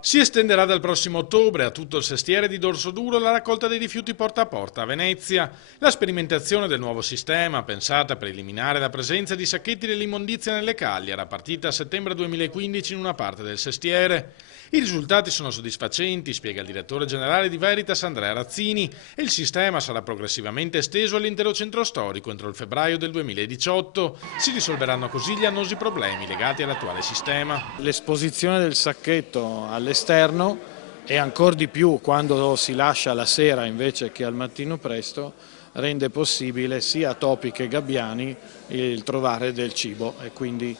Si estenderà dal prossimo ottobre a tutto il sestiere di Dorsoduro la raccolta dei rifiuti porta a porta a Venezia. La sperimentazione del nuovo sistema, pensata per eliminare la presenza di sacchetti dell'immondizia nelle calli, era partita a settembre 2015 in una parte del sestiere. I risultati sono soddisfacenti, spiega il direttore generale di Veritas Andrea Razzini, e il sistema sarà progressivamente esteso all'intero centro storico entro il febbraio del 2018. Si risolveranno così gli annosi problemi legati all'attuale sistema. L'esposizione del sacchetto all'esterno e ancor di più quando si lascia la sera invece che al mattino presto rende possibile sia a topi che gabbiani il trovare del cibo e quindi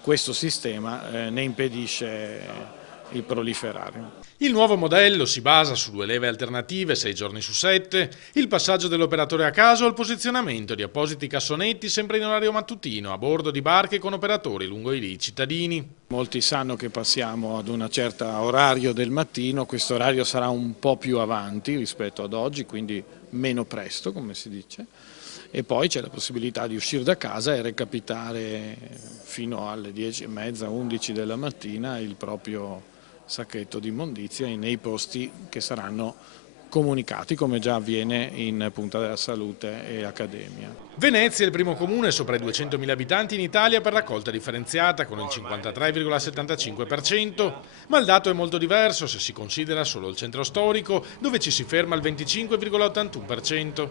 questo sistema ne impedisce il proliferare. Il nuovo modello si basa su 2 leve alternative 6 giorni su 7, il passaggio dell'operatore a caso al posizionamento di appositi cassonetti sempre in orario mattutino a bordo di barche con operatori lungo i lì cittadini. Molti sanno che passiamo ad una certa orario del mattino, questo orario sarà un po' più avanti rispetto ad oggi, quindi meno presto come si dice, e poi c'è la possibilità di uscire da casa e recapitare fino alle 10:30, 11 della mattina il proprio sacchetto di immondizia nei posti che saranno comunicati come già avviene in Punta della Salute e Accademia. Venezia è il primo comune sopra i 200.000 abitanti in Italia per raccolta differenziata con il 53,75%, ma il dato è molto diverso se si considera solo il centro storico dove ci si ferma al 25,81%.